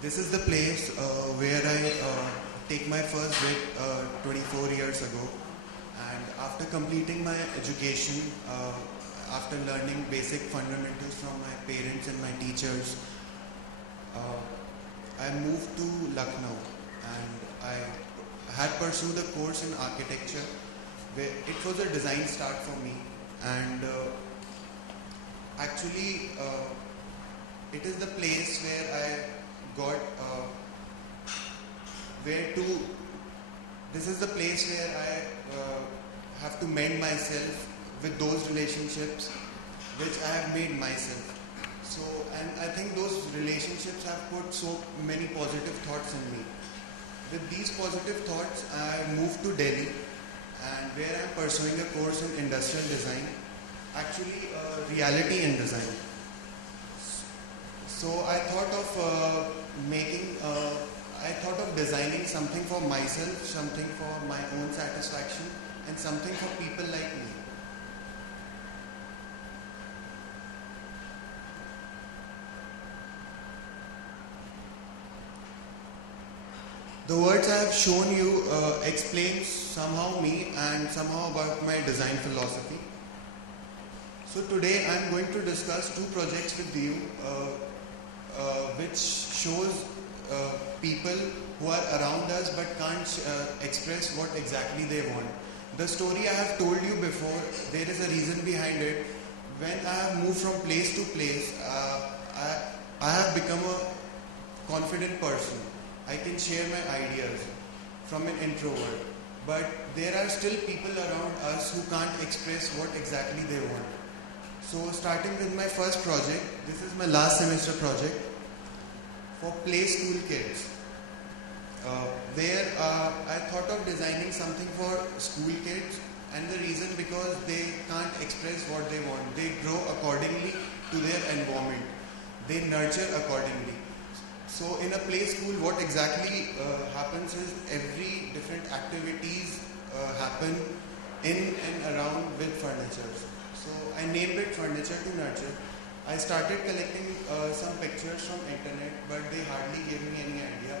This is the place where I take my first break 24 years ago. And after completing my education, after learning basic fundamentals from my parents and my teachers, I moved to Lucknow and I had pursued a course in architecture where it was a design start for me. And actually, it is the place where I got this is the place where I have to mend myself with those relationships which I have made myself. So, and I think those relationships have put so many positive thoughts in me. With these positive thoughts, I moved to Delhi, and where I am pursuing a course in industrial design, actually reality in design. So I thought of designing something for myself, something for my own satisfaction, and something for people like me. The words I have shown you explain somehow me and somehow about my design philosophy. So today I am going to discuss two projects with you which shows people who are around us but can't express what exactly they want. The story I have told you before, there is a reason behind it. When I have moved from place to place, I have become a confident person. I can share my ideas from an introvert. But there are still people around us who can't express what exactly they want. So starting with my first project, this is my last semester project for play school kids, where I thought of designing something for school kids, and the reason because they can't express what they want. They grow accordingly to their environment. They nurture accordingly. So in a play school, what exactly happens is every different activities happen in and around with furniture. So I named it Furniture to Nurture. I started collecting some pictures from internet, but they hardly gave me any idea.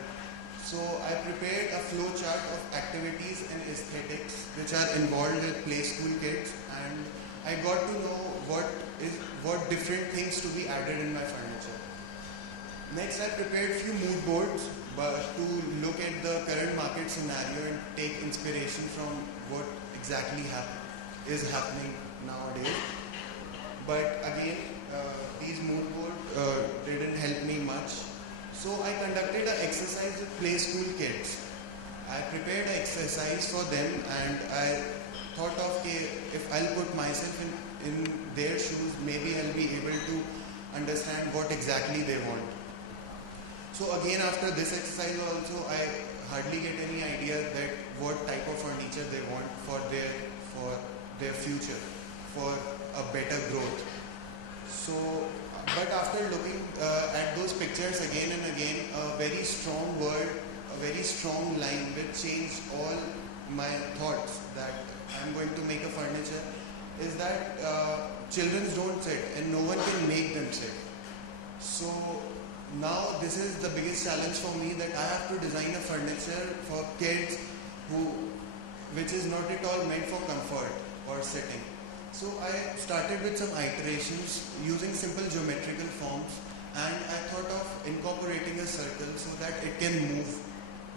So I prepared a flow chart of activities and aesthetics which are involved with play school kids, and I got to know what different things to be added in my furniture. Next, I prepared few mood boards to look at the current market scenario and take inspiration from what exactly is happening nowadays. But again, these mood boards didn't help me much. So I conducted an exercise with play school kids. I prepared an exercise for them, and I thought of if I'll put myself in their shoes, maybe I'll be able to understand what exactly they want. So again, after this exercise also, I hardly get any idea that what type of furniture they want for their future, for a better growth. So, but after looking at those pictures again and again, a very strong word, a very strong line which changed all my thoughts that I'm going to make a furniture is that children don't sit and no one can make them sit. So now this is the biggest challenge for me, that I have to design a furniture for kids which is not at all meant for comfort or sitting. So I started with some iterations using simple geometrical forms, and I thought of incorporating a circle so that it can move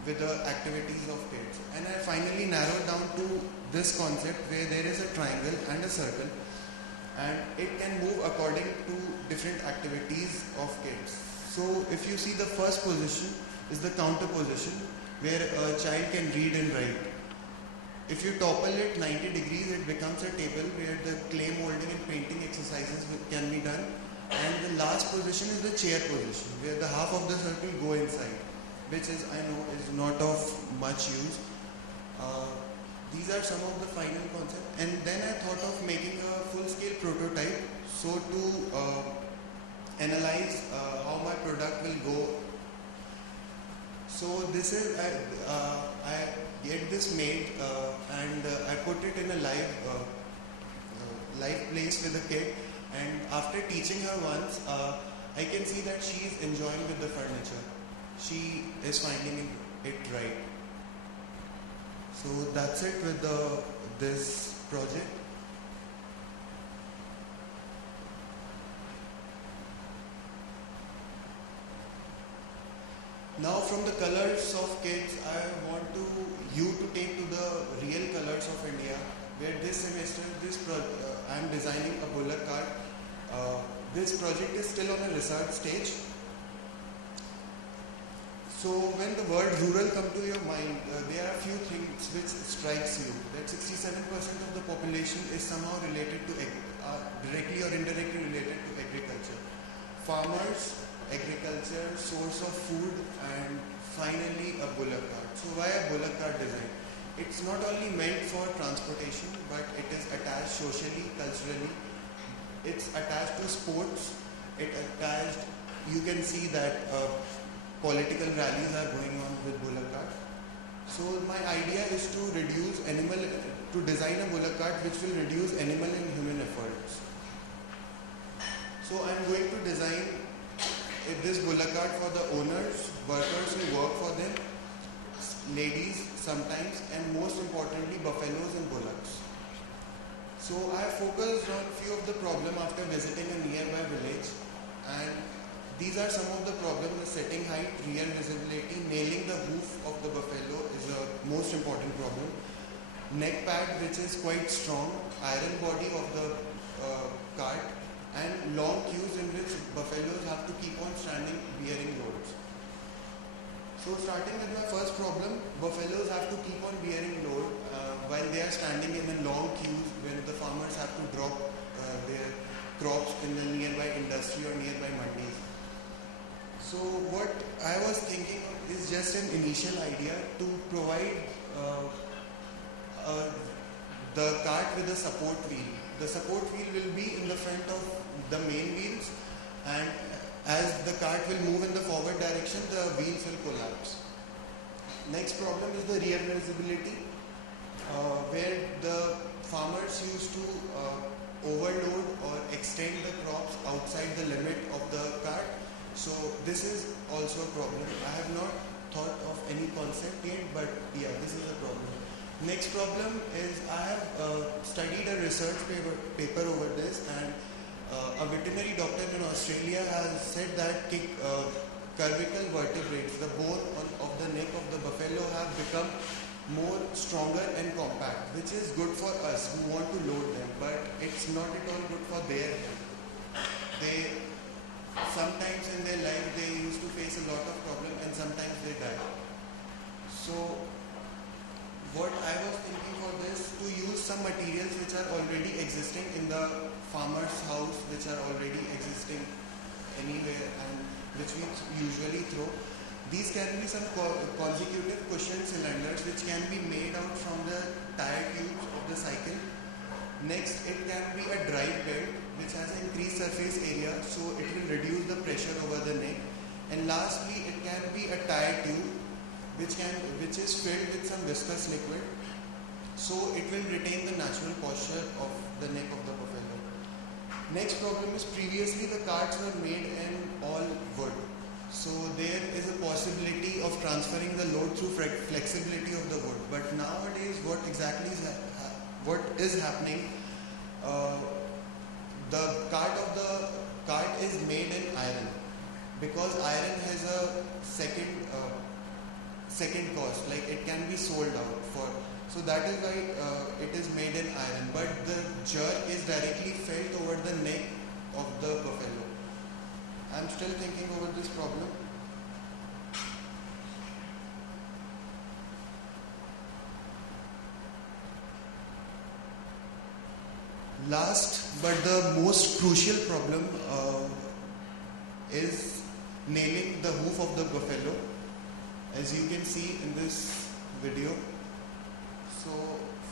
with the activities of kids. And I finally narrowed down to this concept where there is a triangle and a circle, and it can move according to different activities of kids. So if you see, the first position is the counter position where a child can read and write. If you topple it 90 degrees, it becomes a table where the clay molding and painting exercises can be done. And the last position is the chair position, where the half of the circle go inside, which is, I know, is not of much use. These are some of the final concepts. And then I thought of making a full-scale prototype, so to analyze how my product will go. So this is, I get this made and I put it in a live place with a kid, and after teaching her once, I can see that she is enjoying with the furniture. she is finding it right. So that's it with this project. Now from the colors of kids, I want you to take to the real colors of India, where this semester I am designing a bullock cart. This project is still on a research stage. So when the word rural come to your mind, there are a few things which strikes you. That 67% of the population is somehow related to, directly or indirectly related to agriculture. Farmers, agriculture, source of food, and finally a bullock cart. So why a bullock cart design? It's not only meant for transportation, but it is attached socially, culturally. It's attached to sports. You can see that political rallies are going on with bullock cart. So my idea is to design a bullock cart which will reduce animal and human efforts. So I'm going to design this bullock cart for the owners, workers who work for them, ladies sometimes, and most importantly buffaloes and bullocks. So I focused on few of the problems after visiting a nearby village, and these are some of the problems: the setting height, rear visibility, nailing the hoof of the buffalo is a most important problem. Neck pad, which is quite strong, iron body of the cart, and long queues in which buffaloes have to keep on standing bearing loads. So starting with my first problem, buffaloes have to keep on bearing load while they are standing in a long queues when the farmers have to drop their crops in the nearby industry or nearby mandis. So what I was thinking of is just an initial idea to provide the cart with a support wheel. The support wheel will be in the front of the main wheels, and as the cart will move in the forward direction, the wheels will collapse. Next problem is the rear visibility, where the farmers used to overload or extend the crops outside the limit of the cart. So this is also a problem. I have not thought of any concept yet, but yeah, this is a problem. Next problem is I have studied a research paper over this, and a veterinary doctor in Australia has said that cervical vertebrates, the bone of the neck of the buffalo, have become more stronger and compact, which is good for us who want to load them, but it's not at all good for their health. Sometimes in their life they used to face a lot of problems, and sometimes they die. So what I was thinking for this, to use some materials which are already existing in the farmer's house, which are already existing anywhere and which we usually throw. These can be some consecutive cushion cylinders which can be made out from the tire tubes of the cycle. Next, it can be a drive belt which has an increased surface area, so it will reduce the pressure over the neck. And lastly, it can be a tire tube which is filled with some viscous liquid, so it will retain the natural posture of the neck of the buffalo. Next problem is, previously the carts were made in all wood, so there is a possibility of transferring the load through flexibility of the wood. But nowadays, what is happening? The cart is made in iron, because iron has a second cost, like it can be sold out for. So that is why it is made in iron, but the jerk is directly felt over the neck of the buffalo. I am still thinking over this problem. Last but the most crucial problem is nailing the hoof of the buffalo, as you can see in this video. So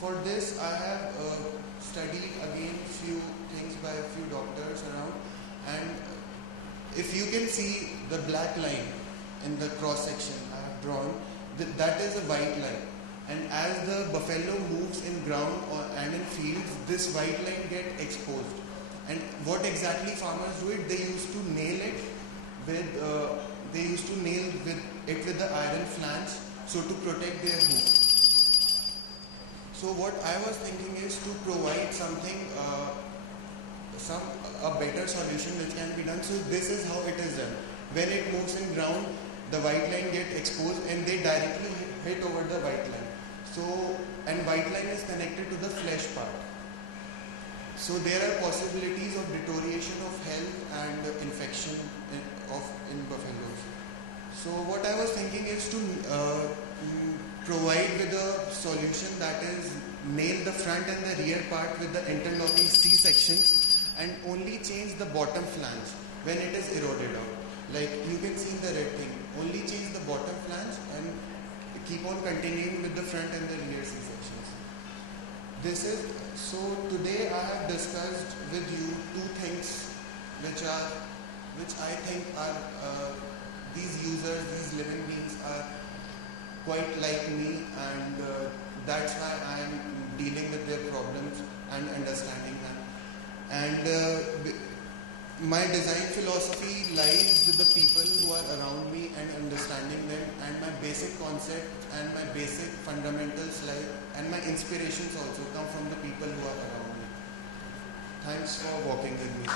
for this I have studied again few things by a few doctors around, and if you can see the black line in the cross section I have drawn, that is a white line, and as the buffalo moves in ground and in fields, this white line get exposed. And what exactly farmers do it, they used to nail it with they used to nail it with the iron flange, so to protect their hoop. So what I was thinking is to provide something, a better solution which can be done. So this is how it is done. When it moves in ground, the white line get exposed and they directly hit over the white line. So, and white line is connected to the flesh part. So there are possibilities of deterioration of health and infection in buffaloes. So what I was thinking is to provide with a solution that is nail the front and the rear part with the interlocking C sections and only change the bottom flange when it is eroded out. Like you can see in the red thing, only change the bottom flange and keep on continuing with the front and the rear C sections. So today I have discussed with you two things which I think are these users, these living beings are quite like me, and that's why I am dealing with their problems and understanding them. And my design philosophy lies with the people who are around me and understanding them, and my basic concept and my basic fundamentals and my inspirations also come from the people who are around me. Thanks for walking with me.